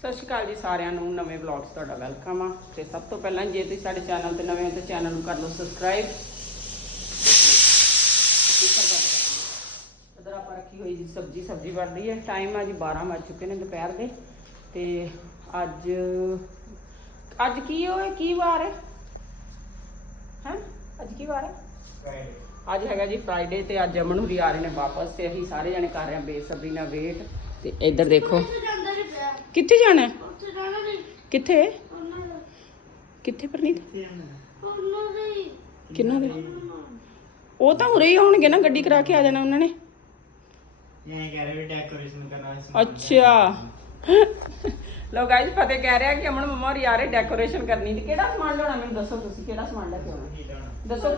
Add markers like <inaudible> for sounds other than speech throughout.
ਸਤਿ ਸ਼੍ਰੀ ਅਕਾਲ ਜੀ ਸਾਰਿਆਂ ਨੂੰ ਨਵੇਂ ਵਲੌਗਸ ਤੁਹਾਡਾ ਵੈਲਕਮ ਆ। ਤੇ ਸਭ ਤੋਂ ਪਹਿਲਾਂ ਜੇ ਤੁਸੀਂ ਸਾਡੇ ਚੈਨਲ ਤੇ ਨਵੇਂ ਹੋ ਤਾਂ ਚੈਨਲ ਨੂੰ ਕਰ ਲਓ ਸਬਸਕ੍ਰਾਈਬ ਇਧਰ ਆਪਾਂ ਰੱਖੀ ਹੋਈ ਜੀ ਸਬਜੀ ਸਬਜੀ ਬਣ ਰਹੀ ਹੈ। ਟਾਈਮ ਆ ਜੀ 12 ਵੱਜ ਚੁੱਕੇ ਨੇ ਦੁਪਹਿਰ ਦੇ। ਤੇ ਅੱਜ ਅੱਜ ਕੀ ਹੋਏ ਕੀ ਵਾਰ ਹੈ? ਹੈ? ਅੱਜ ਕੀ ਵਾਰ ਹੈ? ਅੱਜ ਹੈਗਾ ਜੀ ਫਰਾਈਡੇ ਤੇ ਅੱਜ ਅਮਨ ਹੁਰੀ ਆ ਰਹੇ ਨੇ ਵਾਪਸ ਤੇ ਅਸੀਂ ਸਾਰੇ ਜਣੇ ਕਰ ਰਹੇ ਹਾਂ ਬੇਸਬਰੀ ਨਾਲ ਵੇਟ ਤੇ ਇੱਧਰ ਦੇਖੋ। ਕਿੱਥੇ ਜਾਣਾ? ਹੈ? ਕਿੱਥੇ? ਕਿੱਥੇ ਪਰਨੀਤ? ਕਿੰਨਾ ਦੇ? ਉਹ ਤਾਂ ਉਰੇ ਹੀ ਆਉਣਗੇ ਨਾ ਗੱਡੀ ਕਰਾ ਕੇ ਆ ਜਾਣਾ ਉਹਨਾਂ ਨੇ। ਇਹ ਕਹਿ ਰਹੇ ਵੀ ਡੈਕੋਰੇਸ਼ਨ ਕਰਨਾ ਹੈ ਅੱਛਾ। ਲੋ ਗਾਇਜ਼ ਫਤਿਹ ਕਹਿ ਰਿਹਾ ਕਿ ਅਮਨ ਮਮਾ ਹੋਰੀ ਆ ਰਹੇ ਡੈਕੋਰੇਸ਼ਨ ਕਰਨੀ ਤੇ ਕਿਹੜਾ ਸਮਾਨ ਲਿਆਉਣਾ? ਮੈਨੂੰ ਦੱਸੋ ਤੁਸੀਂ ਕਿਹੜਾ ਸਮਾਨ ਲੈ ਕੇ ਆਉਣਾ? ਦੱਸੋ।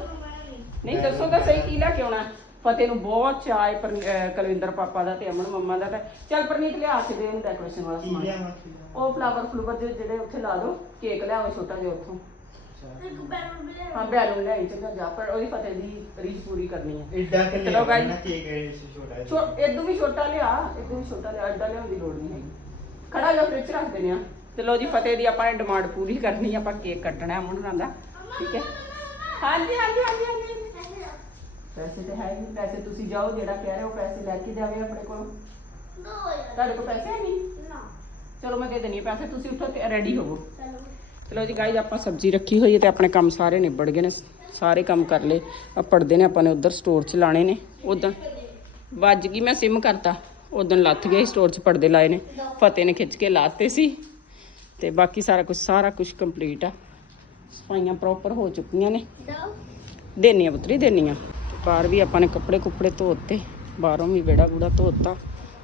ਨਹੀਂ ਦੱਸੋ ਤਾਂ ਸਹੀ ਕੀ ਲੈ ਕੇ ਆਉਣਾ? ਫਤਿਹ ਨੂੰ ਬਹੁਤ ਚਾਅ ਹੈ ਪਰ ਅਹ ਕੁਲਵਿੰਦਰ ਪਾਪਾ ਦਾ ਤੇ ਅਮਨ ਮੰਮਾ ਦਾ ਤਾਂ। ਚੱਲ ਪਰਨੀਤ ਲਿਆ ਕੇ ਦੇ ਉਹਨੂੰ ਡੈਕੋਰੇਸ਼ਨ ਵਾਲਾ ਸਮਾਨ। ਉਹ ਫਲਾਵਰ ਫਲੂਵਰ ਜਿਹੇ ਜਿਹੜੇ ਉੱਥੇ ਲਾ ਦੋ ਕੇਕ ਲਿਆਓ ਛੋਟਾ ਜਿਹਾ ਉੱਥੋਂ। ਹਾਂ ਬੈਲੂਨ ਲਿਆਈ ਚੰਗਾ ਜਾ ਪਰ ਉਹਦੀ ਫਤਿਹ ਦੀ ਰੀਚ ਪੂਰੀ ਕਰਨੀ ਹੈ। ਇੱਡਾ ਕਿ ਚਲੋ guys। ਨਾ ਕੇਕ ਛੋਟਾ ਹੈ ਛੋ ਇਦੋਂ ਵੀ ਛੋਟਾ ਲਿਆ ਇਦੋਂ ਵੀ ਛੋਟਾ ਲਿਆ ਐਡਾ ਲਿਆਉਣ ਦੀ ਲੋੜ ਨਹੀਂ ਹੈਗੀ। ਖੜਾ ਜਾ ਫ੍ਰਿਜ ਰੱਖ ਦਿੰਦੇ ਆ ਤੇ ਲੋ ਜੀ ਫਤਿਹ ਦੀ ਆਪਾਂ ਨੇ ਡਿਮਾਂਡ ਪੂਰੀ ਕਰਨੀ ਆ ਆਪਾਂ ਕੇਕ ਕੱਟਣਾ ਹੈ ਮੁੰਡਰਾਂ ਦਾ। ਠੀਕ ਹੈ? ਹਾਂਜੀ ਹਾਂਜੀ ਹਾਂਜੀ ਹਾਂਜੀ। ਪੈਸੇ ਤੇ ਹੈ ਨਹੀਂ। ਪੈਸੇ ਤੁਸੀਂ ਜਾਓ ਜਿਹੜਾ ਕਹਿ ਰਹੇ ਹੋ ਪੈਸੇ ਲੈ ਕੇ ਜਾਵੇ ਆਪਣੇ ਕੋਲ। ਤੁਹਾਡੇ ਕੋਲ ਪੈਸੇ ਹੈ ਨਹੀਂ? ਚਲੋ ਮੈਂ ਦੇ ਦੇਣੀ ਆ ਪੈਸੇ ਤੁਸੀਂ ਉੱਠੋ ਤੇ ਰੈਡੀ ਹੋਵੋ। ਚਲੋ। ਜੀ ਗਾਈਜ਼ ਆਪਾਂ ਸਬਜ਼ੀ ਰੱਖੀ ਹੋਈ ਹੈ ਤੇ ਆਪਣੇ ਕੰਮ ਸਾਰੇ ਨਿਬੜ ਗਏ ਨੇ। ਸਾਰੇ ਕੰਮ ਕਰ ਲਏ। ਆ ਪੜਦੇ ਨੇ ਆਪਾਂ ਨੇ ਉਧਰ ਸਟੋਰ 'ਚ ਲਾਣੇ ਨੇ। ਉਦੋਂ ਵੱਜ ਗਈ ਮੈਂ ਸਿਮ ਕਰਤਾ। ਉਦੋਂ ਲੱਥ ਗਿਆ ਸਟੋਰ 'ਚ ਪਰਦੇ ਲਾਏ ਨੇ। ਫਤਿਹ ਨੇ ਖਿੱਚ ਕੇ ਲਾਤੇ ਸੀ। ਤੇ ਬਾਕੀ ਸਾਰਾ ਕੁਝ ਸਾਰਾ ਕੁਝ ਕੰਪਲੀਟ ਆ। ਸਫਾਈਆਂ ਪ੍ਰੋਪਰ ਹੋ ਚੁੱਕੀਆਂ ਨੇ। ਦੇਣੀਆਂ ਪੁੱਤਰੀ ਦੇਣੀਆਂ ਬਾਹਰ ਵੀ ਆਪਾਂ ਨੇ ਕੱਪੜੇ ਕੁੱਪੜੇ ਧੋਤੇ, ਬਾਹਰੋਂ ਵੀ ਵਿਹੜਾ ਬੂੜਾ ਧੋਤਾ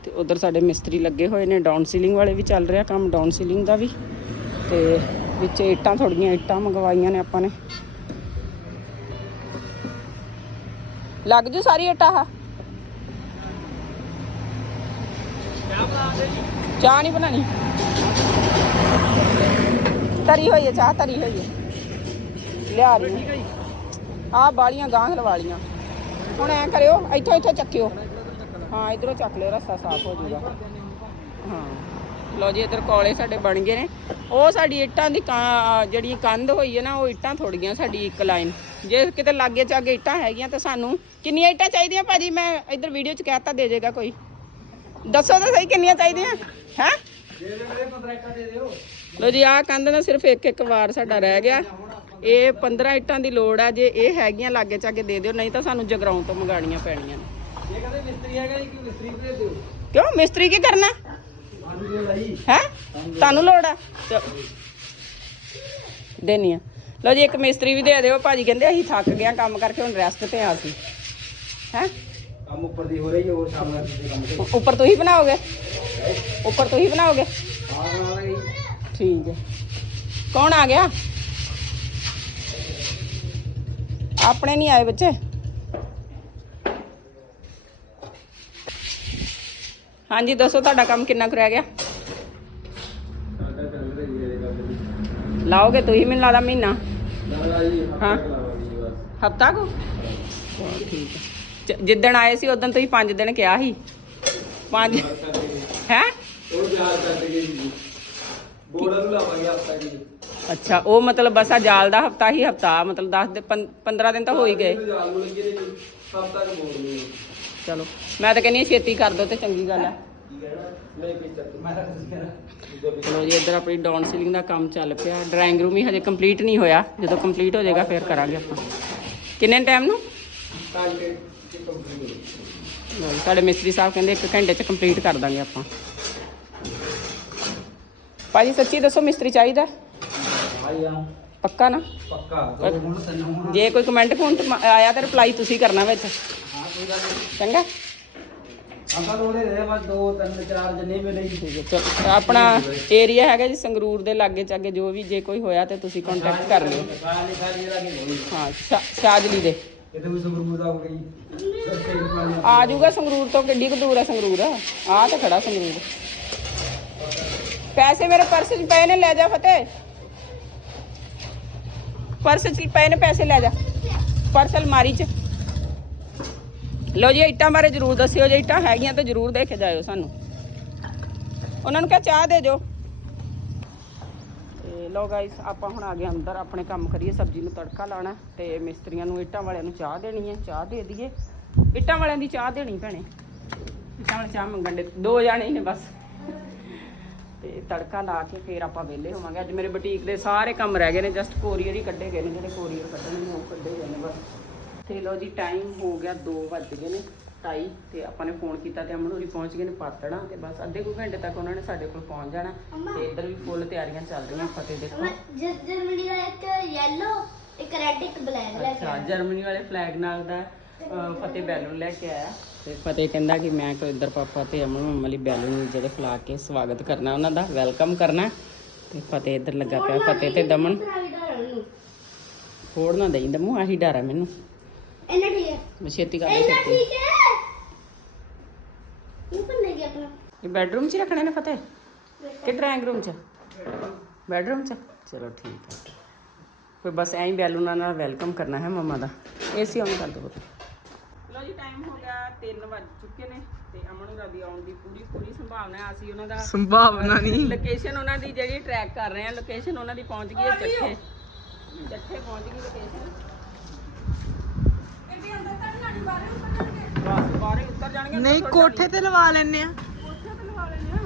ਤੇ ਉਧਰ ਸਾਡੇ ਮਿਸਤਰੀ ਲੱਗੇ ਹੋਏ ਨੇ ਡਾਊਨ ਸੀਲਿੰਗ ਵਾਲੇ ਵੀ ਚੱਲ ਰਿਹਾ ਕੰਮ ਡਾਊਨ ਸੀਲਿੰਗ ਦਾ ਵੀ ਤੇ ਵਿੱਚ ਇੱਟਾਂ ਥੋੜੀਆਂ ਇੱਟਾਂ ਮੰਗਵਾਈਆਂ ਨੇ ਆਪਾਂ ਨੇ। ਲੱਗ ਜੂ ਸਾਰੀ ਇੱਟਾਂ ਆ ਚਾਹ ਨਹੀਂ ਬਣਾਣੀ ਤਰੀ ਹੋਈ ਹੈ, ਚਾਹ ਤਰੀ ਹੋਈ ਹੈ। ਲਿਆ ਰਹੀ ਆ ਬਾਲੀਆਂ ਗਾਂ ਲਵਾ ਲੀਆਂ ਹੁਣ ਐ ਕਰਿਓ ਇੱਥੋਂ ਇੱਥੋਂ ਚੱਕਿਓ। ਹਾਂ ਇਧਰੋਂ ਚੱਕ ਲਿਓ ਰਸਤਾ ਸਾਫ਼ ਹੋ ਜਾਊਗਾ। ਹਾਂ। ਲੋ ਜੀ ਇਧਰ ਕੋਲੇ ਸਾਡੇ ਬਣ ਗਏ ਨੇ। ਉਹ ਸਾਡੀ ਇੱਟਾਂ ਦੀ ਜਿਹੜੀ ਕੰਧ ਹੋਈ ਹੈ ਨਾ ਉਹ ਇੱਟਾਂ ਥੋੜੀਆਂ ਸਾਡੀ ਇੱਕ ਲਾਈਨ। ਜੇ ਕਿਤੇ ਲਾਗੇ ਚਾਗੇ ਇੱਟਾਂ ਹੈਗੀਆਂ ਤਾਂ ਸਾਨੂੰ ਕਿੰਨੀਆਂ ਇੱਟਾਂ ਚਾਹੀਦੀਆਂ? ਭਾਜੀ ਮੈਂ ਇਧਰ ਵੀਡੀਓ 'ਚ ਕਹਿਤਾ ਦੇ ਜਾਏਗਾ ਕੋਈ। ਦੱਸੋ ਤਾਂ ਸਹੀ ਕਿੰਨੀਆਂ ਚਾਹੀਦੀਆਂ? ਹੈ? ਲੋ ਜੀ ਆਹ ਕੰਧ ਨਾ ਸਿਰਫ ਇੱਕ ਇੱਕ ਵਾਰ ਸਾਡਾ ਰਹਿ ਗਿਆ। ਇਹ 15 ਇੱਟਾਂ ਦੀ ਲੋੜ ਆ ਜੇ ਇਹ ਹੈਗੀਆਂ ਲਾਗੇ ਚਾਗੇ ਦੇ ਦਿਓ ਨਹੀਂ ਤਾਂ ਸਾਨੂੰ ਜਗਰਾਉਂ ਤੋਂ ਮੰਗਾਣੀਆਂ ਪੈਣੀਆਂ ਨੇ। ਇਹ ਕਹਿੰਦੇ ਮਿਸਤਰੀ ਹੈਗਾ ਜੀ ਕਿ ਮਿਸਤਰੀ ਭੇਜ ਦਿਓ? ਕਿਉਂ? ਮਿਸਤਰੀ ਕੀ ਕਰਨਾ? ਦੇ ਹੈ? ਤੁਹਾਨੂੰ ਲੋੜ ਆ। ਦੇਣੀ ਆ। ਲਓ ਜੀ ਇੱਕ ਮਿਸਤਰੀ ਵੀ ਦੇ ਦਿਓ ਭਾਜੀ ਕਹਿੰਦੇ ਅਸੀਂ ਥੱਕ ਗਏ ਆ ਕੰਮ ਕਰਕੇ ਹੁਣ ਰੈਸਟ ਤੇ ਆ ਸੀ ਹੈ? ਕੰਮ ਉੱਪਰ ਦੀ ਹੋ ਰਹੀ ਹੈ ਹੋਰ ਸ਼ਾਮ ਤੇ। ਉੱਪਰ ਤੁਸੀਂ ਬਣਾਓਗੇ? ਉੱਪਰ ਤੁਸੀਂ ਬਣਾਓਗੇ? ਹਾਂ ਠੀਕ ਹੈ। ਕੌਣ ਆ ਗਿਆ? ਆਪਣੇ ਨਹੀਂ ਆਏ ਬੱਚੇ। ਹਾਂਜੀ, ਦੱਸੋ ਤੁਹਾਡਾ ਕੰਮ ਕਿੰਨਾ ਕੁ ਰਹਿ ਗਿਆ? ਸਾਡਾ ਚੱਲ ਰਹੀ ਹੈ ਇਹ ਗੱਲ ਲਾਓਗੇ ਤੁਸੀਂ ਮੈਨੂੰ ਲੱਗਦਾ ਮਹੀਨਾ। ਨਾ ਜੀ ਹਾਂ। ਲਾਵਾਂਗੇ ਬਸ ਹਫਤਾ ਕੋ? ਠੀਕ ਹੈ ਜ- ਜਿੱਦਣ ਆਏ ਸੀ, ਉਦੋਂ ਤੁਸੀਂ 5 ਦਿਨ ਕਿਹਾ ਸੀ। 5 ਹੈ? ਉਹ ਜਾ ਕਰਦੇ ਜੀ ਬੋਰਡਰ ਨੂੰ ਲਾਵਾਂਗੇ ਹਫਤਾ ਜੀ ਅੱਛਾ ਉਹ ਮਤਲਬ ਬਸ ਆ ਜਾਲ ਦਾ ਹਫਤਾ ਹੀ ਹਫਤਾ ਮਤਲਬ 10 ਦੇ 15 ਦਿਨ ਤਾਂ ਹੋ ਹੀ ਗਏ। ਜਾਲ ਨੂੰ ਲੱਗੇ ਨੇ ਹਫਤਾ ਕੁ ਮੋੜ ਨਹੀਂ ਚਲੋ ਮੈਂ ਤਾਂ ਕਹਿੰਦੀ ਹਾਂ ਛੇਤੀ ਕਰ ਦੋ ਤੇ ਚੰਗੀ ਗੱਲ ਹੈ ਕੀ ਕਹਿਣਾ? ਨਹੀਂ ਕੋਈ ਚੱਕ ਮੈਂ ਤਾਂ ਕੁਝ ਕਹਿਣਾ। ਚਲੋ ਜੀ ਇੱਧਰ ਆਪਣੀ ਡਾਊਨ ਸੀਲਿੰਗ ਦਾ ਕੰਮ ਚੱਲ ਪਿਆ। ਡਰਾਇੰਗ ਰੂਮ ਹੀ ਹਜੇ ਕੰਪਲੀਟ ਨਹੀਂ ਹੋਇਆ। ਜਦੋਂ ਕੰਪਲੀਟ ਹੋ ਜਾਏਗਾ ਫਿਰ ਕਰਾਂਗੇ ਆਪਾਂ। ਕਿੰਨੇ ਟਾਈਮ ਨੂੰ? ਸਾਡੇ ਮਿਸਤਰੀ ਸਾਹਿਬ ਕਹਿੰਦੇ 1 ਘੰਟੇ ਚ ਕੰਪਲੀਟ ਕਰ ਦਾਂਗੇ ਆਪਾਂ। ਭਾਜੀ ਸੱਚੀ ਦੱਸੋ ਮਿਸਤਰੀ ਚਾਹੀਦਾ? ਆਇਆ ਪੱਕਾ ਨਾ? ਪੱਕਾ ਦੋ ਹੁਣ ਤਿੰਨ ਹੁਣ ਜੇ ਕੋਈ ਕਮੈਂਟ ਕੋਂਟ ਆਇਆ ਤਾਂ ਰਿਪਲਾਈ ਤੁਸੀਂ ਕਰਨਾ ਵਿੱਚ। ਹਾਂ ਕੋਈ ਗੱਲ ਨਹੀਂ। ਚੰਗਾ? ਆਪਾਂ ਥੋੜੇ ਰਹੇ ਬਸ ਦੋ ਤਿੰਨ ਚਾਰ ਜਨੇ ਨਹੀਂ ਠੀਕ ਹੈ ਚਲੋ। ਆਪਣਾ ਏਰੀਆ ਹੈਗਾ ਜੀ ਸੰਗਰੂਰ ਦੇ ਲਾਗੇ ਚਾਗੇ ਜੋ ਵੀ ਜੇ ਕੋਈ ਹੋਇਆ ਤੇ ਤੁਸੀਂ ਕੰਟੈਕਟ ਕਰ ਲਿਓ। ਸਾਲੀ ਸਾਲੀ ਲੱਗੇ ਹੋਈ ਹਾਂ ਸ਼ਾ- ਸ਼ਾਜਲੀ ਦੇ। ਇਹ ਵੀ ਸੰਗਰੂਰ ਦਾ ਹੋ ਗਈ ਸੱਤੇ ਰੁਪਏ ਆ ਜਾਊਗਾ ਸੰਗਰੂਰ ਤੋਂ ਕਿੱਡੀ ਕੁ ਦੂਰ ਹੈ ਸੰਗਰੂਰ? ਆ ਤਾਂ ਖੜਾ ਸੰਗਰੂਰ। ਪੈਸੇ ਮੇਰੇ ਪਰਸ 'ਚ ਪਏ ਨੇ ਲੈ ਜਾ ਫਤਿਹ। ਪਰਸ 'ਚ ਪਏ ਨੇ ਪੈਸੇ ਲੈ ਜਾ। ਪਰਸ ਅਲਮਾਰੀ 'ਚ। ਲਓ ਜੀ, ਇੱਟਾਂ ਬਾਰੇ ਜਰੂਰ ਦੱਸਿਓ, ਜੇ ਇੱਟਾਂ ਹੈਗੀਆਂ ਤਾਂ ਜਰੂਰ ਦੇ ਕੇ ਜਾਇਓ ਸਾਨੂੰ। ਉਹਨਾਂ ਨੂੰ ਕਿਹਾ ਚਾਹ ਦੇ ਜੋ ਤੇ ਲੋ ਗਾਇਸ ਆਪਾਂ ਹੁਣ ਆ ਗਏ ਅੰਦਰ, ਆਪਣੇ ਕੰਮ ਕਰੀਏ, ਸਬਜ਼ੀ ਨੂੰ ਤੜਕਾ ਲਾਣਾ ਤੇ ਮਿਸਤਰੀਆਂ ਨੂੰ, ਇੱਟਾਂ ਵਾਲਿਆਂ ਨੂੰ ਚਾਹ ਦੇਣੀ ਹੈ। ਚਾਹ ਦੇ ਦਈਏ। ਇੱਟਾਂ ਵਾਲਿਆਂ ਦੀ ਚਾਹ ਦੇਣੀ ਭੈਣੇ। ਇੱਟਾਂ ਵਾਲੇ ਚਾਹ ਮੰਗਣ ਦੇ, ਦੋ ਜਾਣੇ ਨੇ ਬਸ। ਤੇ ਤੜਕਾ ਲਾ ਕੇ ਫੇਰ ਆਪਾਂ ਵਿਹਲੇ ਹੋਵਾਂਗੇ। ਅੱਜ ਮੇਰੇ ਬੁਟੀਕ ਦੇ ਸਾਰੇ ਕੰਮ ਰਹਿ ਗਏ ਨੇ ਜਸਟ ਕੋਰੀਅਰ ਹੀ ਕੱਢੇ ਗਏ ਨੇ ਜਿਹੜੇ ਕੋਰੀਅਰ ਕੱਢਣੇ ਨੇ ਉਹ ਕੱਢੇ ਗਏ ਨੇ ਬਸ। ਤੇ ਲੋ ਜੀ ਟਾਈਮ ਹੋ ਗਿਆ 2 ਵੱਜ ਗਏ ਨੇ ਢਾਈ ਤੇ ਆਪਾਂ ਨੇ ਫੋਨ ਕੀਤਾ ਤੇ ਅਮਨ ਹੋਰੀ ਪਹੁੰਚ ਗਏ ਨੇ ਪਾਤੜਾ ਤੇ ਬਸ ਅੱਧੇ ਕੁ ਘੰਟੇ ਤੱਕ ਉਹਨਾਂ ਨੇ ਸਾਡੇ ਕੋਲ ਪਹੁੰਚ ਜਾਣਾ। ਤੇ ਇੱਧਰ ਵੀ ਫੁੱਲ ਤਿਆਰੀਆਂ ਚੱਲ ਰਹੀਆਂ ਫਤਿਹ ਦੇਖੋ। ਜਰਮਨੀ ਦਾ ਇੱਕ ਯੈਲੋ ਇੱਕ ਰੈੱਡ ਇੱਕ ਬਲੈਕ ਲੈ ਕੇ ਅੱਛਾ ਜਰਮਨੀ ਵਾਲੇ ਫਲੈਗ ਨਾਲ ਦਾ ਫਤਿਹ ਬੈਲੂਨ ਲੈ ਕੇ ਆਇਆ। ਤੇ ਫਤਿਹ ਕਹਿੰਦਾ ਕਿ ਮੈਂ ਇੱਧਰ ਪਾਪਾ ਤੇ ਅਮਨ ਮੰਮਾ ਲਈ ਬੈਲੂਨ ਜਿਹੜੇ ਫਲਾ ਕੇ ਸਵਾਗਤ ਕਰਨਾ ਉਹਨਾਂ ਦਾ ਵੈਲਕਮ ਕਰਨਾ। ਤੇ ਫਤਿਹ ਇੱਧਰ ਲੱਗਾ ਪਿਆ ਫਤਿਹ ਤੇ ਦਮਨ। ਫੋੜ ਨਾ ਦੇਈ ਦਮੂ ਆਹੀ ਡਰ ਮੈਨੂੰ। ਇਹਨਾਂ ਠੀਕ ਹੈ ਮੈਂ ਛੇਤੀ ਕਰ ਇਹਨਾਂ ਛੇਤੀ। ਠੀਕ ਹੈ ਇਹ ਬੰਨੇ ਗਿਆ ਆਪਣਾ? ਇਹ ਬੈਡਰੂਮ 'ਚ ਰੱਖਣੇ ਨੇ ਫਤਿਹ? ਕਿ ਡਰਾਇੰਗ ਰੂਮ 'ਚ? ਬੈਡਰੂਮ 'ਚ? ਚਲੋ ਠੀਕ ਹੈ ਕੋਈ ਬਸ ਐਂ ਹੀ ਬੈਲੂਨਾਂ ਨਾਲ ਵੈਲਕਮ ਕਰਨਾ ਹੈ ਮਮਾ ਦਾ। ਏਸੀ ਆਨ ਕਰ ਦਿਓ ਲੋ ਜੀ ਟਾਈਮ ਹੋ ਗਿਆ 3 ਵੱਜ ਚੁੱਕੇ ਨੇ ਤੇ ਅਮਨ ਹੋਰਾਂ ਦੀ ਆਉਣ ਦੀ ਪੂਰੀ ਪੂਰੀ ਸੰਭਾਵਨਾ ਹੈ। ਅਸੀਂ ਉਹਨਾਂ ਦਾ ਸੰਭਾਵਨਾ ਨਹੀਂ। ਲੋਕੇਸ਼ਨ ਉਹਨਾਂ ਦੀ ਜਿਹੜੀ ਟਰੈਕ ਕਰ ਰਹੇ ਆ ਲੋਕੇਸ਼ਨ ਉਹਨਾਂ ਦੀ ਪਹੁੰਚ ਗਈ ਹੈ ਚੱਠੇ ਚੱਠੇ ਪਹੁੰਚ ਗਈ ਲੋਕੇਸ਼ਨ ਗੱਡੀ ਅੰਦਰ ਤਾਂ ਨਹੀਂ ਆਣੀ ਬਾਹਰ ਉੱਤਰ ਜਾਣਗੇ। ਬਸ ਬਾਹਰ ਉੱਤਰ ਜਾਣਗੇ ਅੰਦਰ ਨਹੀਂ ਥੋੜ੍ਹੀ ਕੋਠੇ ਤੇ ਲਵਾ ਲੈਨੇ ਆ ਕੋਠੇ ਤੇ ਲਵਾ ਲੈਣੇ ਆ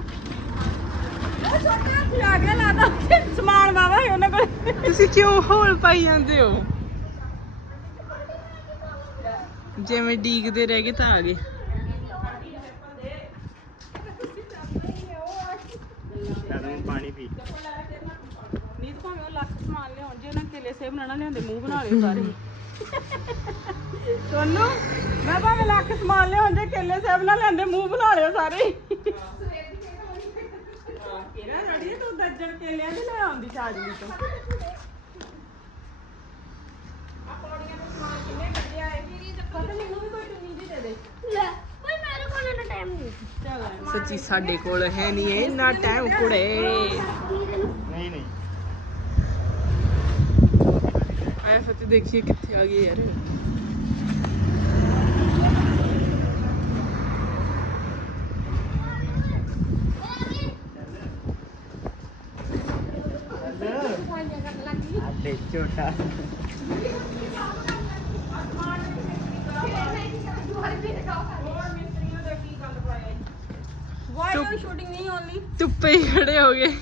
ਉਹ ਛੋਟਾ ਖਿਲਾ ਕੇ ਲਾਦਾ ਉੱਥੇ ਸਮਾਨ ਵਾਵਾ ਹੈ ਉਹਨਾਂ ਕੋਲ। ਤੁਸੀਂ ਕਿਉਂ ਹੋਲ ਪਾਈ ਜਾਂਦੇ ਹੋ? ਜਿਵੇਂ ਡੀਕਦੇ ਰਹਿ ਗਏ ਤਾਂ ਆ ਗਏ। ਨੀਤ ਭਾਵੇਂ ਉਹ ਲੱਖ ਸਮਾਨ ਲਿਆਉਣ ਜੇ ਉਹਨਾਂ ਕੇਲੇ ਸੇਬ ਨਾ ਨਾ ਲਿਆਉਂਦੇ ਮੂੰਹ ਬਣਾ ਲਿਓ ਸਾਰੇ। ਸੋਨੂੰ ਮੈਂ ਭਾਵੇਂ ਲੱਖ ਸਮਾਨ ਲਿਆਉਣ ਜੇ ਕੇਲੇ ਸੇਬ ਨਾ ਲਿਆਉਂਦੇ ਮੂੰਹ ਬਣਾ ਲਿਓ ਸਾਰੇ। ਕਿਹੜਾ ਰੜੀ ਤੂੰ ਦਰਜਨ ਕੇਲਿਆਂ ਦੇ ਲੈ ਆਉਂਦੀ ਚਾਜਲੀ ਤੋਂ ਆ ਪੌੜੀਆਂ ਤੋਂ ਸਮਾਨ ਕਿੰਨੇ ਕੱਢਿਆ ਹੈ ਪਤਾ ਮੈਨੂੰ ਵੀ ਕੋਈ ਚੁੰਨੀ ਦੀ ਦੇ ਦੇ। ਲੈ ਓਏ ਮੇਰੇ ਕੋਲ ਇੰਨਾ ਟਾਈਮ ਨਹੀਂ ਚੱਲ ਸੱਚੀ ਸਾਡੇ ਕੋਲ ਹੈ ਨਹੀਂ ਇੰਨਾ ਟਾਈਮ ਕੁੜੇ। ਨਹੀਂ ਨਹੀਂ। ਆਇਆ ਫਤਿਹ ਦੇਖੀਏ ਕਿੱਥੇ ਆ ਗਏ ਯਾਰ ਅੱਡੇ ਛੋਟਾ ਵਾਈ ਆਰ ਸ਼ੂਟਿੰਗ ਨਹੀਂ ਓਨਲੀ ਧੁੱਪੇ ਹੀ ਖੜੇ ਹੋ ਗਏ।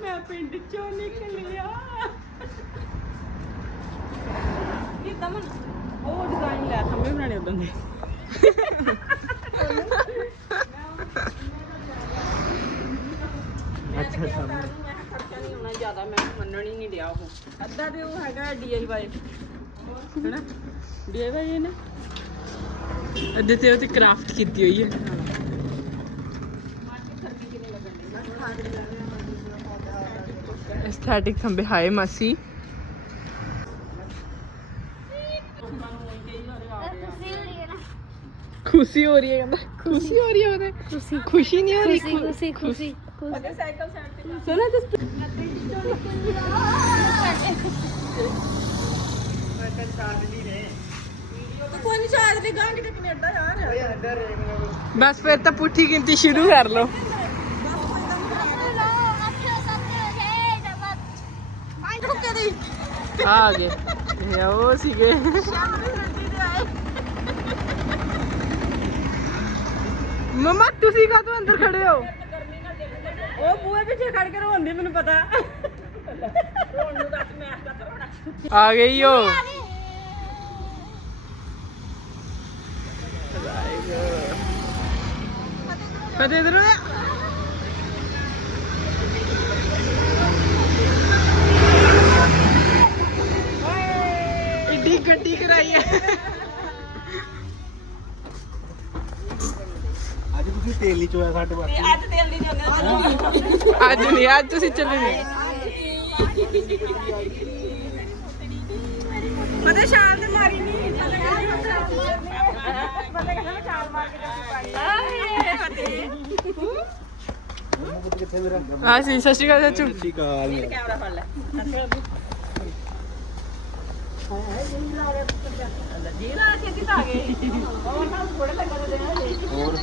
ਮੈਂ ਪਿੰਡ ਚੋਂ ਨਿਕਲਿਆ ਇਹ ਦਮਨ ਉਹ ਡਿਜ਼ਾਈਨ ਲੈ ਥੰਮੇ ਬਣਾਣੇ ਉਦੋਂ ਦੇ ਅੱਛਾ ਅੱਛਾ। ਮੈਂ ਖਰਚਾ ਨਹੀਂ ਹੋਣਾ ਜ਼ਿਆਦਾ ਮੈਂ ਮੰਨਣ ਹੀ ਨਹੀਂ ਡਿਆ ਉਹ ਅੱਧਾ ਤੇ ਉਹ ਹੈਗਾ ਡੀਆਈਵਾਈ ਹੈਨਾ? ਡੀਆਈਵਾਈ ਹੈ ਨਾ ਅੱਧੇ ਤੇ ਉਹ ਤੇ ਕਰਾਫਟ ਕੀਤੀ ਹੋਈ ਹੈ। ਐਸਥੈਟਿਕ ਥੰਬੇ ਹਾਏ ਮਾਸੀ। ਖੁਸ਼ੀ ਹੋ ਰਹੀ ਹੈ ਨਾ ਖੁਸ਼ੀ ਹੋ ਰਹੀ ਹੈ ਕਹਿੰਦਾ। ਖੁਸ਼ੀ ਹੋ ਰਹੀ ਹੈ ਉਹਦੇ। ਖੁਸ਼ੀ। ਖੁਸ਼ੀ ਨਹੀਂ ਹੋ ਰਹੀ। ਖੁਸ਼ੀ ਖੁਸ਼ੀ ਖੁਸ਼ੀ ਅਗਰ ਸਾਈਕਲ ਸਾਈਡ ਤੇ ਸੁਣਾ ਜਸਟ ਕੋਈ ਨਹੀਂ ਚਾਹ ਦੇ ਗਾਂ ਕਿਤੇ ਕੈਨੇਡਾ ਯਾਰ ਬਸ ਫਿਰ ਤਾਂ ਪੁੱਠੀ ਗਿਣਤੀ ਸ਼ੁਰੂ ਕਰ ਲਓ। ਆ ਗਏ। ਇਹ ਉਹ ਸੀਗੇ। ਮਮਾ ਤੁਸੀਂ ਕਾਹਤੋਂ ਅੰਦਰ ਖੜੇ ਹੋ? ਉਹ ਬੂਹੇ ਪਿੱਛੇ ਖੜ ਕੇ ਰੋਂਦੀ ਮੈਨੂੰ ਪਤਾ। ਆ ਗਈ ਹੋ ਇਧਰ ਆ ਏਡੀ ਗੱਡੀ ਕਰਾਈ ਹੈ ਅੱਜ ਤੁਸੀਂ ਤੇਲ ਨਹੀਂ ਚੋਇਆ ਸਾਡੇ ਤੇ ਵਾਸਤੇ ਅੱਜ ਤੇਲ ਨਹੀਂ ਜਾਂਦੇ ਅੱਜ ਨਹੀਂ ਅੱਜ ਤੁਸੀਂ ਚੱਲੇ ਨਹੀਂ। ਪਤਾ ਸ਼ਾਨ ਤੇ ਮਾਰੀ ਨਹੀਂ। ਪਤਾ ਕਹਿੰਦਾ ਪਤਾ ਕਹਿੰਦਾ ਛਾਲ ਮਾਰ ਕੇ ਦਿੱਤੀ ਪਾਣੀ ਆ ਸੀ ਸਤਿ ਸ਼੍ਰੀ ਅਕਾਲ ਚਾਚੂ ਸਤਿ ਸ਼੍ਰੀ ਅਕਾਲ। ਇਹ ਕੈਮਰਾ ਫੜ ਲੈ ਜੀ ਲਾ ਛੇਤੀ ਤਾਂ ਆ ਗਏ ਉਹ ਨਾ ਥੋੜੇ ਲੱਗਾ ਦੇ ਹੋਰ?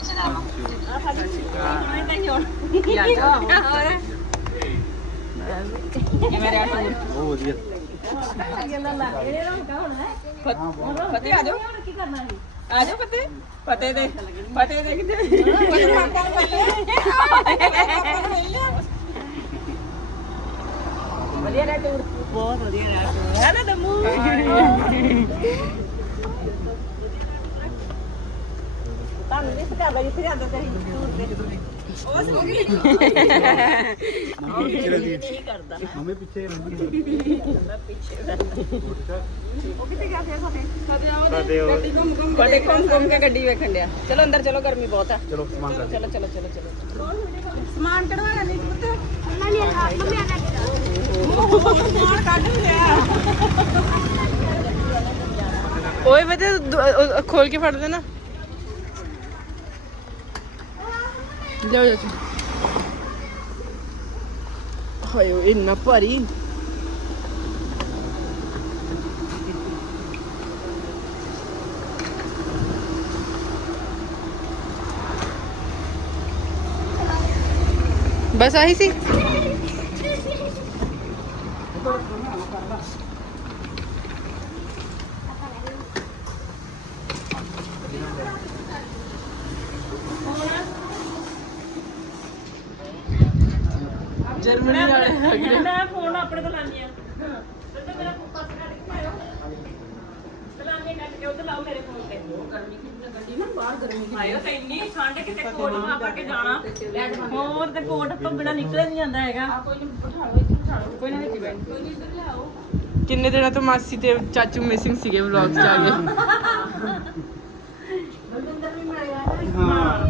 ਕਿਵੇਂ ਰਿਹਾ ਟੂਰ ਬਹੁਤ ਵਧੀਆ। ਫਤਿਹ ਆ ਜਾਓ। ਆ ਜਾਓ ਫਤਿਹ। ਫਤਿਹ ਦੇ। ਫਤਿਹ ਦੇ ਕਿਤੇ ਵਧੀਆ ਰਿਹਾ ਟੂਰ ਬਹੁਤ ਵਧੀਆ ਰਿਹਾ ਟੂਰ ਹੈ ਨਾ ਦਮੂ? ਤੁਹਾਨੂੰ ਨਹੀਂ ਪਤਾ ਜਿੱਥੇ ਜਾਂਦਾ ਤੇ ਟੂਰ ਤੇ। ਉਹ ਸੁਣੀ ਨਹੀਂ ਕਰਦਾ ਮੰਮੀ ਪਿੱਛੇ ਬੜੇ ਘੁੰਮ ਘੁੰਮ ਕੇ ਗੱਡੀ ਵੇਖਣ ਡਿਆ ਚਲੋ ਅੰਦਰ ਚਲੋ ਗਰਮੀ ਬਹੁਤ ਆ ਚਲੋ ਸਮਾਨ ਕਰ ਚਲੋ ਚਲੋ ਚਲੋ ਚਲੋ ਸਮਾਨ ਕਢਵਾਇਆ ਨਹੀਂ ਪੁੱਤ ਮੰਮਾ ਨੇ ਆ ਮੰਮੀ ਆ ਨਾ ਸਮਾਨ ਕੱਢ ਲਿਆ ਓਏ ਵੇ ਤੇ ਦੁ- ਉਹ- ਉਹ ਖੋਲ ਕੇ ਫੜ ਦੇਣਾ ਲਿਓ ਜਾ ਤੂੰ ਹਾਏ ਓਏ ਇੰਨਾ ਭਾਰੀ ਬਸ ਆਹੀ ਸੀ ਜਰਮਨੀ ਵਾਲੇ ਹੈਗੇ। ਮੈਂ ਫੋਨ ਆਪਣੇ ਤੋਂ ਲਾਨੀ ਆ ਤੇ ਮੇਰਾ ਪਰਸ ਕੱਢ ਕੇ ਆਇਓ ਸਲਾਮੇ ਕੱਟ ਕੇ ਉਧਰ ਲਾਓ ਮੇਰੇ ਫੋਨ ਤੇ। ਗਰਮੀ ਕਿੰਨੀ ਗੱਡੀ ਨਾ ਬਾਹਰ ਗਰਮੀ ਆਇਓ ਤੇ ਇੰਨੀ ਠੰਡ ਕਿਤੇ ਕੋਟ ਪਾ ਪਾ ਕੇ ਜਾਣਾ। ਹੋਰ ਤੇ ਕੋਟ ਤੋਂ ਬਿਨਾ ਨਿਕਲਿਆ ਨਹੀਂ ਜਾਂਦਾ ਹੈਗਾ। ਕੋਈ ਨਹੀਂ ਬਿਠਾ ਲਓ ਇੱਥੇ ਬਿਠਾ ਲਓ। ਕੋਈ ਨਾ ਵਿੱਚ ਬੈਠ ਕੋਈ ਨਹੀਂ ਇੱਧਰ ਲਿਆਓ। ਕਿੰਨੇ ਦਿਨਾਂ ਤੋਂ ਮਾਸੀ ਤੇ ਚਾਚੂ ਮਿਸਿੰਗ ਸੀਗੇ ਵਲੌਗ ਚ ਆ ਗਏ। ਆ ਰਹੇ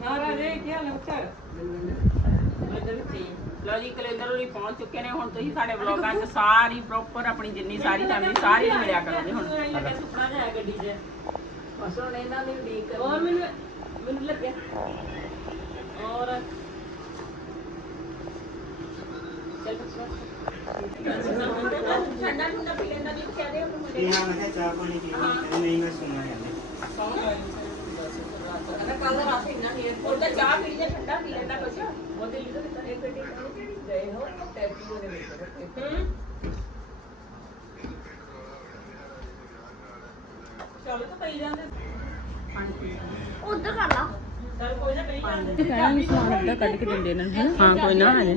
ਮਹਾਰਾਜੇ ਕੀ ਹਾਲ ਹੈ ਲੋ ਜੀ ਕੈਲੰਡਰ ਉਰੀ ਪਹੁੰਚ ਚੁੱਕੇ ਨੇ। ਹੁਣ ਤੁਸੀਂ ਸਾਡੇ ਵਲੌਗਾਂ 'ਚ ਸਾਰੀ ਪ੍ਰੋਪਰ ਆਪਣੀ ਜਿੰਨੀ ਸਾਰੀ ਫੈਮਿਲੀ ਸਾਰੀ ਨੂੰ ਮਿਲਿਆ ਕਰੋਗੇ ਹੁਣ। ਸੁਪਨਾ ਜਾਇਆ ਗੱਡੀ 'ਚ। ਬਸ ਹੁਣ ਇਹਨਾਂ ਦੀ ਉਡੀਕ ਕਰ ਹੋਰ ਮੈਨੂੰ ਮੈਨੂੰ ਲੱਗਿਆ। ਔਰ ਚੱਲ ਠੰਡਾ ਠੰਡਾ ਪੀ ਲੈਂਦਾ ਨਹੀਂ ਕਹਦੇ ਉਹਨੂੰ ਮੁੰਡੇ ਹਾਂ ਮੈਂ ਕਿਹਾ ਚਾਹ ਪਾਣੀ ਪੀ ਲਈ। ਨਹੀਂ ਮੈਂ ਸੁਣਨਾ ਹੈ ਕੱਲ ਦਾ ਰਾਤ ਇੰਨਾ ਨਹੀਂ ਉਹ ਤਾਂ ਚਾਹ ਪੀ ਜਾਂ ਠੰਡਾ ਪੀ ਲੈਂਦਾ ਕੁਛ। ਉਹ ਦਿੱਲੀ ਤੋਂ ਕਿਤੇ ਬੇਟੀ ਗਏ ਹੋ ਟੈਪੀ ਉਹਦੇ ਵਿੱਚ ਹੂੰ। ਚਲੋ ਤਾਂ ਪਈ ਜਾਂਦੇ। ਉਧਰ ਕਰ ਲਾ। ਚਲ ਕੋਈ ਨਾ ਪਈ ਜਾਂਦੇ। ਕਹਿਣਾ ਸਮਾਨ ਅੱਧਾ ਕੱਢ ਕੇ ਦਿੰਦੇ ਇਹਨਾਂ ਨੂੰ। ਹਾਂ ਕੋਈ ਨਾ ਜਾਂਦੇ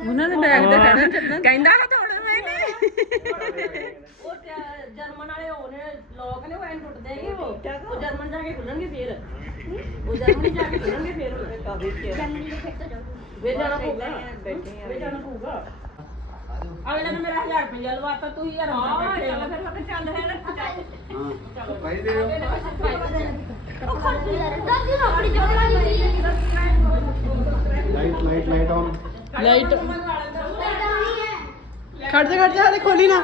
ਉਹਨਾਂ ਦੇ ਬੈਗ ਦਾ ਕਹਿਣਾ ਕਹਿੰਦਾ ਹੈ ਥੋੜੇ ਮੈਨੇ ਉਹ ਤੇ ਜਰਮਨ ਵਾਲੇ ਉਹਨੇ ਲੋਕ ਨੇ ਉਹ ਐਂ ਟੁੱਟਦੇ ਹੈਗੇ ਉਹ ਜਰਮਨ ਜਾ ਕੇ ਖੁੱਲਣਗੇ ਫੇਰ। ਉਹ ਜਰਮਨੀ ਜਾ ਕੇ ਖੁੱਲਣਗੇ ਫੇਰ ਉਹਨੇ ਕਾਬੇ ਚ ਜੰਮੀ ਦੇ ਫਿਰ ਤਾਂ ਜਾਓ ਫੇਰ ਜਾਣਾ ਪਊਗਾ। ਫੇਰ ਜਾਣਾ ਪਊਗਾ। ਅਗਲੇ ਨੇ ਮੇਰਾ 1000 ਰੁਪਏ ਲਵਾਤਾ ਤੂੰ ਯਾਰ ਹਾਂ ਚੱਲ ਫਿਰ ਮੈਂ ਚੱਲ ਹੈ ਹਾਂ ਭਾਈ ਦੇ ਉਹ ਖੜ ਯਾਰ ਦਾਦੀ ਨਾ ਬੜੀ ਜੋੜਾ ਨਹੀਂ light light light on. Light. ਖੜ ਜਾ ਖੜ ਜਾ ਹਲੇ ਖੋਲੀ ਨਾ।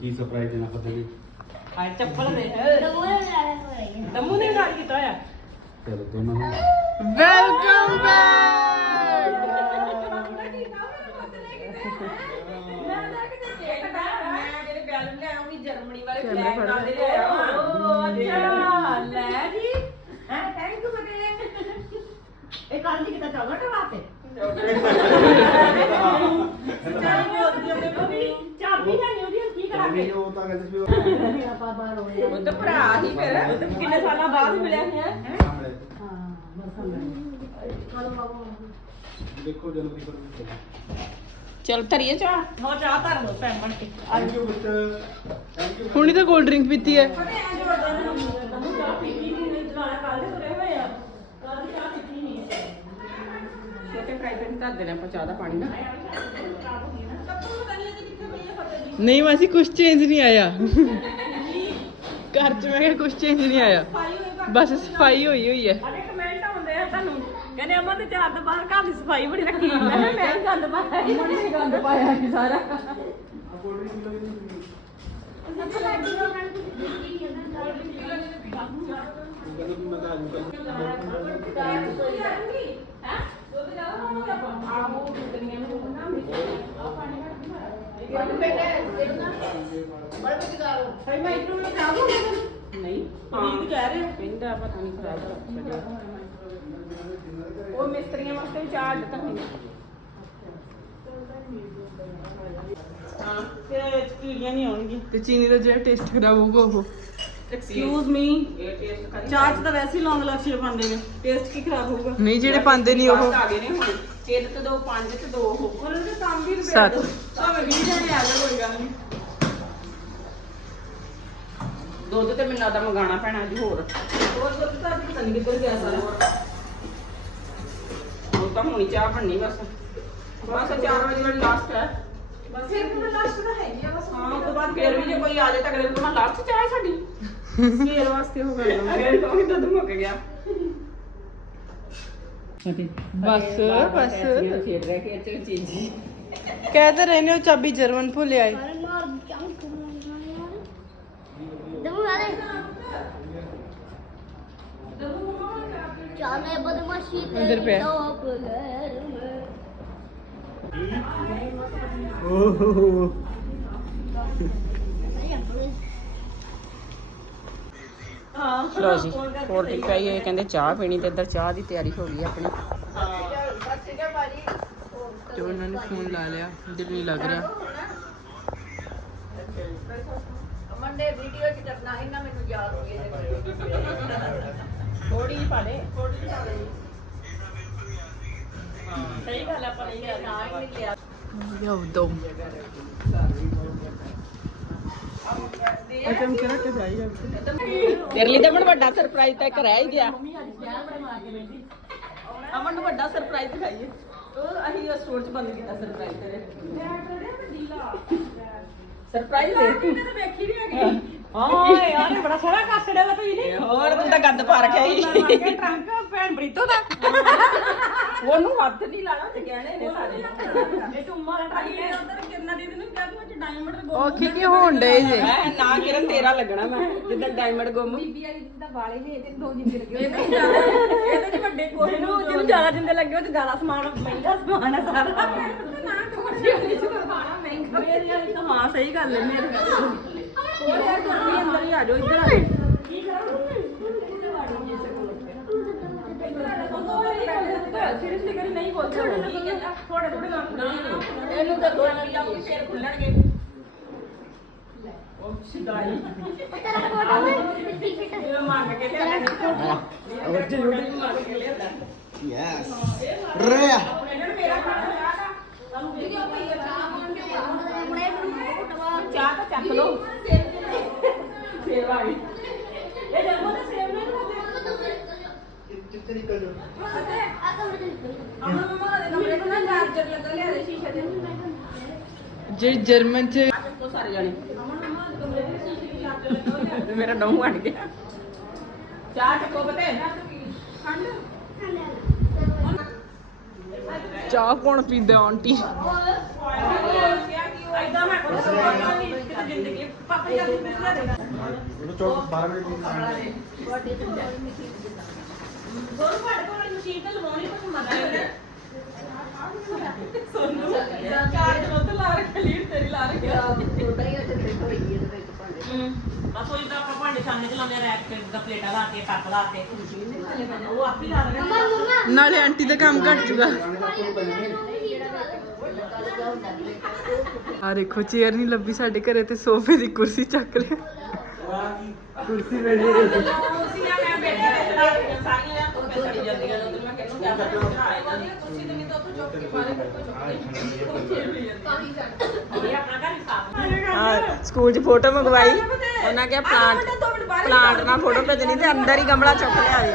ਕੀ ਸਰਪ੍ਰਾਈਜ਼ ਦੇਣਾ ਪਤਾ ਨਹੀਂ ਹਾਏ ਚੱਪਲ ਦੇ ਦਮੂਰੇ ਲੈ। ਹੋ ਰਹੀ ਹੈ ਦਮੂ ਨੇ ਨਾਲ ਕੀਤਾ ਆ ਚਲੋ ਦੋਨਾਂ ਨੂੰ। ਵੈਲਕਮ ਬੈਕ ਜਰਮਨੀ ਵਾਲੇ ਫਲੈਗ ਨਾਲ ਦੇ ਲਿਆਇਆ ਵਾ ਅੱਛਾ ਲੈ ਜੀ ਹੈ ਥੈਂਕ ਯੂ ਬਤੇ ਇਹ ਕੱਲ ਦੀ ਕਿਤਾ ਚਾਵਲ ਟਵਾਤੇ <laughs> ਚਾਬੀ ਨਾ ਨਹੀਂ ਉਹਦੀ ਉਹ ਤਾਂ ਕਹਿੰਦੇ ਸੀ ਉਹ ਮੇਰਾ ਬਾਬਾ ਰੋਇਆ ਉਹ ਤਾਂ ਭਰਾ ਹੀ ਫਿਰ। ਕਿੰਨੇ ਸਾਲਾਂ ਬਾਅਦ ਮਿਲਿਆ ਸੀ ਹੈ? ਸਾਹਮਣੇ ਹਾਂ ਬਸ ਦੇਖੋ ਜਨਵਰੀ ਫਰਵਰੀ ਚਲ ਧਰੀਏ ਚਾ ਹੋ ਚਾਹ ਧਰ ਲੋ ਭੈਣ ਬਣ ਕੇ। Thank you mister thank you ਹੁਣੀ ਤਾਂ ਕੋਲਡ ਡਰਿੰਕ ਪੀਤੀ ਹੈ। ਪਤਾ ਐ ਜੋੜਦਾ ਨੇ ਨਮੂ ਚਾਹ ਪੀਤੀ ਨਹੀਂ ਜਲਾਣਾ ਕੱਲ ਦੇ ਤੁਰੇ ਹੋਏ ਆ। ਕੱਲ ਦੀ ਚਾਹ ਪੀਤੀ ਨਹੀਂ। ਛੋਟੇ ਫਰਾਈ ਪੈਨ ਧਰ ਦੇਣਾ ਆਪਾਂ ਚਾਹ ਦਾ ਪਾਣੀ ਨਾ। ਨਹੀਂ ਮਾਸੀ ਕੁਝ ਚੇਂਜ ਨਹੀਂ ਆਇਆ ਘਰ ਚ ਮੈਂ ਕਿਹਾ ਕੁਝ ਚੇਂਜ ਨਹੀਂ ਆਇਆ ਬਸ ਸਫ਼ਾਈ ਹੋਈ ਹੋਈ ਹੈ ਅਰੇ ਕਮੈਂਟ ਆਉਂਦੇ ਆ ਤੁਹਾਨੂੰ ਕਹਿੰਦੇ ਅਮਨ ਤੇ ਚਾਰ ਤੋਂ ਬਾਹਰ ਘਰ ਦੀ ਸਫ਼ਾਈ ਬੜੀ ਰੱਖੀ ਮੈਂ ਕਿਹਾ ਮੈਂ ਹੀ ਗੰਦ ਪਾਇਆ ਅਮਨ ਨੇ ਗੰਦ ਪਾਇਆ ਸੀ ਸਾਰਾ ਕਹਿੰਦੇ ਕਿ ਮੈਂ ਤਾਂ ਅੱਜ ਕੱਲ੍ਹ ਆਹੋ ਦੁਨੀਆ ਨੂੰ ਨਾ ਨਹੀਂ ਪੁਨੀਤ ਕਹਿ ਰਿਹਾ। ਕਹਿੰਦਾ ਪਤਾ ਨਹੀਂ ਖਰਾਬ ਹੋ ਉਹ ਮਿਸਤਰੀਆਂ ਵਾਸਤੇ ਵੀ ਚਾਹ ਅੱਡ ਤਾਂ ਨਹੀਂ। ਹਾਂ ਤੇਰੇ ਵਿੱਚ ਕੀੜੀਆਂ ਨਹੀਂ ਆਉਣਗੀਆਂ। ਤੇ ਚੀਨੀ ਦਾ ਜਿਹੜਾ ਟੇਸਟ ਖਰਾਬ ਹੋਊਗਾ ਉਹ। ਐਕਸਕਿਊਜ਼ ਮੀ ਇਹ ਟੇਸਟ ਕਰੀ ਚਾਹ 'ਚ ਤਾਂ ਵੈਸੇ ਹੀ ਲੌਂਗ ਲਾਚੀ ਪਾਉਂਦੇ ਨੇ। ਟੇਸਟ ਕੀ ਖਰਾਬ ਹੋਊਗਾ? ਨਹੀਂ ਜਿਹੜੇ ਪਾਉਂਦੇ ਨਹੀਂ ਉਹ। ਆ ਗਏ ਨੇ ਹੁਣ। ਤਿੰਨ ਤੇ ਦੋ ਪੰਜ ਤੇ ਦੋ। ਉਹ ਉਹਨਾਂ ਦੇ ਕੰਮ ਵੀ ਰਿਪੇਅਰ ਸੱਤ। ਦੋ। ਭਾਵੇਂ 20 ਜਣੇ ਆ ਜਾਓ ਕੋਈ ਗੱਲ ਨਹੀਂ ਦੁੱਧ ਤੇ ਮੈਨੂੰ ਲੱਗਦਾ ਮੰਗਾਣਾ ਪੈਣਾ ਜੀ ਹੋਰ। ਹੋਰ ਦੁੱਧ ਤਾਂ ਪਤਾ ਨਹੀਂ ਕਿੱਧਰ ਗਿਆ ਸਾਰਾ। ਉਹ ਤਾਂ ਹੁਣੀ ਚਾਹ ਬਣਨੀ ਬਸ। ਬਸ 4 ਵਜੇ ਵਾਲੀ ਲਾਸਟ ਹੈ। ਬਸ ਫਿਰ ਮੈਂ ਲਾਸਟ ਤਾਂ ਹੈਗੀ ਆ ਬਸ। ਹਾਂ ਉਸ ਤੋਂ ਬਾਅਦ ਫੇਰ ਵੀ ਜੇ ਕੋਈ ਆ ਜਾਏ ਤਾਂ ਅਗਲੇ ਨੂੰ ਲਾਸਟ ਚਾਹ ਹੈ ਸਾਡੀ? <laughs> ਸਵੇਰ ਵਾਸਤੇ ਹੋ ਗਿਆ ਅਗਲੇ ਨੂੰ ਕਹੋਗੇ ਦੁੱਧ ਮੁੱਕ ਗਿਆ। ਬਸ ਬਸ। ਖੇਡ ਰਿਹਾ ਖੇਡ ਚ ਚੀਜ਼ੀ ਕਹਿ ਤਾਂ ਰਹੇ ਨੇ ਉਹ ਚਾਬੀ ਜਰਮਨ ਭੁੱਲ ਆਏ। ਅਰੇ ਮਾਰ ਚਾਹ ਦਮੂ ਵਾਲੇ ਚਾਲੇ ਬਦਮਾਸ਼ੀ ਤੇ ਇੱਧਰ ਪਿਆ। ਟੋਪ ਗੈਰ ਮੈਂ ਓਹ ਹਾਂ ਲੋ ਜੀ ਹੋਰ ਠੀਕ ਆਈ ਇਹ ਕਹਿੰਦੇ ਚਾਹ ਪੀਣੀ ਤੇ ਇੱਧਰ ਚਾਹ ਦੀ ਤਿਆਰੀ ਹੋ ਗਈ ਆਪਣੀ। ਤੇ ਉਹਨਾਂ ਨੇ ਫੋਨ ਲਾ ਲਿਆ ਦਿਲ ਨਹੀਂ ਲੱਗ ਰਿਹਾ। ਮੰਡੇ ਵੀਡੀਓ ਚ ਕਰਨਾ ਸੀ ਨਾ ਮੈਨੂੰ ਯਾਦ ਹੋ ਗਿਆ। ਥੋੜੀ ਜਿਹੀ ਪਾ ਦੇ। ਸਹੀ ਗੱਲ ਆ, ਆਪਾਂ ਨਹੀਂ ਲਿਆ। ਨਾ ਹੀ ਨਹੀਂ ਲਿਆ ਯਾ ਦੋ ਅਕਮ ਕਰਾ ਕੇ ਜਾਈਗਾ ਤੇਰੇ ਲਈ ਤਾਂ ਮੈਨੂੰ ਵੱਡਾ ਸਰਪ੍ਰਾਈਜ਼ ਤਾਂ ਇੱਕ ਰਹਿ ਹੀ ਗਿਆ। ਅਮਨ ਨੂੰ ਵੱਡਾ ਸਰਪ੍ਰਾਈਜ਼ ਦਿਖਾਈਏ। ਉਹ ਅਸੀਂ ਉਹ ਸਟੋਰ ਚ ਬੰਦ ਕੀਤਾ ਸਰਪ੍ਰਾਈਜ਼ ਤੇਰੇ। ਸਰਪ੍ਰਾਈਜ਼ ਦੇ ਤੇ ਵੇਖੀ ਨਹੀਂ ਹੈਗੀ। ਹਾਂ ਯਾਰ ਬੜਾ ਸੋਹਣਾ ਕੱਸੜਿਆ ਦਾ ਤੁਸੀਂ ਇਹ ਹੋਰ ਤੂੰ ਤਾਂ ਗੰਦ ਪਾ ਰੱਖਿਆ ਹੀ। ਟਰੰਕ ਭੈਣ ਬਰੀਤੋ ਦਾ। ਉਹਨੂੰ ਹੱਥ ਨਹੀਂ ਲਾਣਾ ਤੇ ਗਹਿਣੇ ਨੇ ਸਾਰੇ ਇਹ ਟੁੰਮਾ ਦਾ ਟਰਾਈ ਹੈ। ਉਧਰ ਕਿੰਨਾ ਦੀਦੀ ਨੂੰ ਕਿਹਾ ਕਿ ਉਹ ਚ ਡਾਇਮੰਡ ਉਹ ਕੀ ਹੋਣ ਡੇ ਜੇ ਮੈਂ ਨਾ ਕਿਰਨ ਤੇਰਾ ਲੱਗਣਾ ਮੈਂ ਜਿੱਦਾਂ ਡਾਇਮੰਡ ਗੁੰਮ ਇਹਦੇ ਚ ਵੱਡੇ ਕੋਈ ਨੂੰ ਜਿਹਨੂੰ ਜ਼ਿਆਦਾ ਜਿੰਦੇ ਲੱਗੇ ਉਹ ਚ ਜ਼ਿਆਦਾ ਸਮਾਨ ਮਹਿੰਗਾ ਸਮਾਨ ਹੈ ਸਾਰਾ। ਮੇਰੇ ਵਾਲੀ ਤਾਂ ਹਾਂ ਸਹੀ ਗੱਲ ਹੈ ਮੇਰੇ ਅੰਦਰ ਹੀ ਆ ਜਾਓ ਇੱਧਰ ਆ ਜਾਓ ਸੀਰੀਅਸਲੀ ਕਰੀ ਨਹੀਂ ਬੋਲਦੇ ਥੋੜੇ ਥੋੜੇ ਨਾ ਇਹਨੂੰ ਤਾਂ ਦੋ ਨਵੀਂ ਆਉਂਗੀ ਫੇਰ ਖੁੱਲਣਗੇ ਉਹ ਸਿਧਾਈ ਤੇਰਾ ਫੋਟੋ ਵਿੱਚ ਫਿੱਟ ਇਹ ਮੰਗ ਕੇ ਲਿਆ ਵੱਡੇ ਛੋਟੇ ਮੰਗ ਕੇ ਲਿਆ ਯੈਸ ਰਿਆ ਚਾਹ ਤਾਂ ਚੱਕ ਲਓ ਫੇਰ ਆ ਗਈ। ਇਹ ਜੰਮੂ ਦੇ ਸੇਮ ਨਹੀਂ ਕਰਦੇ ਕਿੱਥੇ ਨਿਕਲ ਜਾ ਅਮਨ ਮਮਾ ਦੇ ਕਮਰੇ ਤੋਂ ਨਾ ਚਾਰਜਰ ਲੱਗਾ ਲਿਆ ਦੇ ਸ਼ੀਸ਼ੇ ਦੇ ਜਿਹੜੇ ਜਰਮਨ ਚ ਉਹ ਸਾਰੇ ਜਾਣੇ। ਅਮਨ ਮਮਾ ਦੇ ਕਮਰੇ ਦੇ ਸ਼ੀਸ਼ੇ ਦੀ ਚਾਰਜਰ ਲੱਗਾ ਲਿਆ ਤੇ ਮੇਰਾ ਨਹੁੰ ਅੜ ਗਿਆ। ਚਾਹ ਚੱਕੋ ਬਤੇ ਚਾਹ ਕੌਣ ਪੀਂਦਾ ਆਂਟੀ? ਐਦਾਂ ਮੈਂ ਕੋਈ ਸਵਾਲ ਨਹੀਂ ਕਿਤੇ ਜ਼ਿੰਦਗੀ ਪਾਪਾ ਜੀ ਨੂੰ ਪੁੱਛ ਲੈ ਉਹਨੂੰ ਚੌਕ 12 ਵਜੇ ਦੀ ਦੋਨੋਂ ਤੁਹਾਡੇ ਕੋਲ ਮਸ਼ੀਨ ਤੇ ਲਵਾਉਣੀ ਕੁਝ ਮਦਦ ਹੈ ਸੋਨੂੰ ਚਾਰਜ ਦੁੱਧ ਲਾ ਰੱਖਿਆ ਲੀਡ ਤੇਰੀ ਲਾ ਰੱਖਿਆ। ਬਸ ਉਹ ਜਿੱਦਾਂ ਆਪਾਂ ਭਾਂਡੇ ਛਾਣੇ ਚ ਲਾਉਂਦੇ ਆ ਰੈਕ ਤੇ ਜਿੱਦਾਂ ਪਲੇਟਾਂ ਲਾ ਕੇ ਕੱਪ ਲਾ ਕੇ। ਉਹ ਆਪੇ ਲਾ ਦੇਣਾ ਨਾਲੇ ਆਂਟੀ ਦਾ ਕੰਮ ਘਟ ਜੂਗਾ। ਆ ਦੇਖੋ ਚੇਅਰ ਨਹੀਂ ਲੱਭੀ ਸਾਡੇ ਘਰੇ ਤੇ ਸੋਫੇ ਦੀ ਕੁਰਸੀ ਚੱਕ ਲਿਆ। ਕੁਰਸੀ ਵੇਲੇ ਕੁਰਸੀਆਂ ਮੈਂ ਬੈਠੇ ਜਾਂਦੀਆਂ ਨੇ ਮੈਂ ਕਿਆ ਕਰਾਂ ਕੁਰਸੀ ਤੇ ਨਹੀਂ ਤਾਂ ਚੁੱਕ ਕੇ ਸਕੂਲ 'ਚ ਫੋਟੋ ਮੰਗਵਾਈ। ਉਹਨਾਂ ਕਿਹਾ ਪਲਾਂਟ ਪਲਾਂਟ ਨਾਲ ਫੋਟੋ ਭੇਜਣੀ ਤੇ ਅੰਦਰ ਹੀ ਗਮਲਾ ਚੁੱਕ ਲਿਆਵੇ।